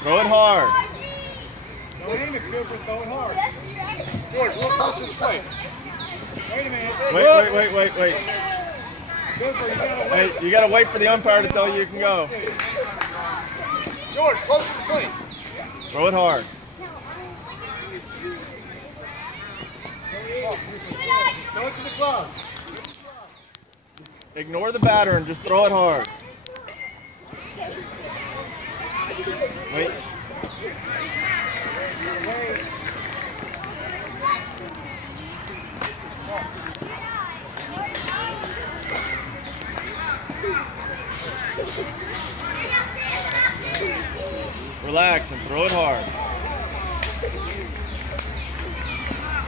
Throw it hard. Don't aim it, Cooper. Throw it hard. George, look closer to the plate. Wait a minute. Wait. Cooper, you gotta wait. Hey, you gotta wait for the umpire to tell you can go. George, closer to the plate. Throw it hard. Throw it to the glove. Ignore the batter and just throw it hard. Wait. Relax and throw it hard.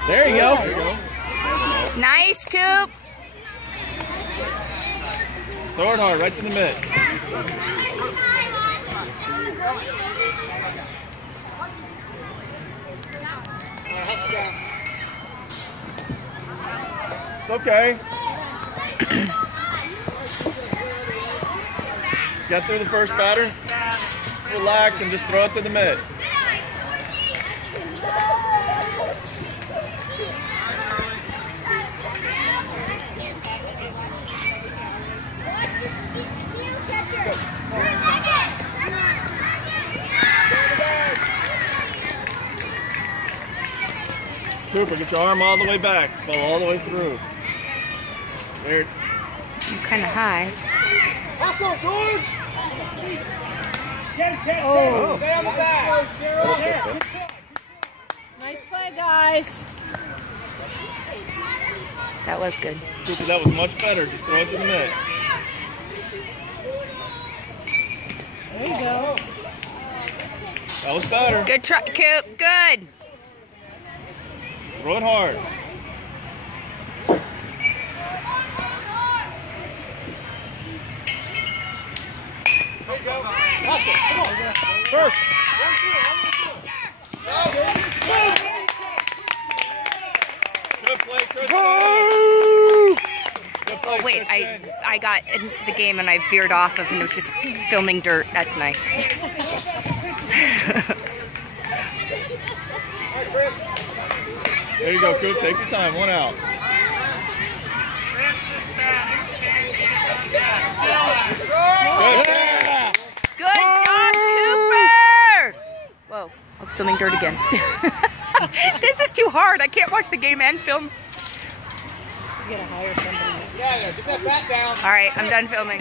There you go. Nice, Coop. Throw it hard, right to the mitt. It's okay. Get through the first batter. Relax and just throw it to the mitt. Cooper, get your arm all the way back. Fall all the way through. There. I'm kind of high. Hustle, George! Oh. Stay on the back. Nice play, guys. That was good. Cooper, that was much better. Just throw it to the mitt. There you go. That was better. Good try, Coop. Good. Throw it hard. There you go. Hustle, come on. First. Good play, Chris. Good play, Oh wait, Chris. I got into the game and I veered off of and it was just filming dirt. That's nice. There you go, Coop. Take your time. One out. Good. Yeah. Good job, Cooper! Whoa, I'm filming dirt again. This is too hard. I can't watch the game and film. You gotta hire somebody. Yeah, get that bat down. All right, I'm done filming.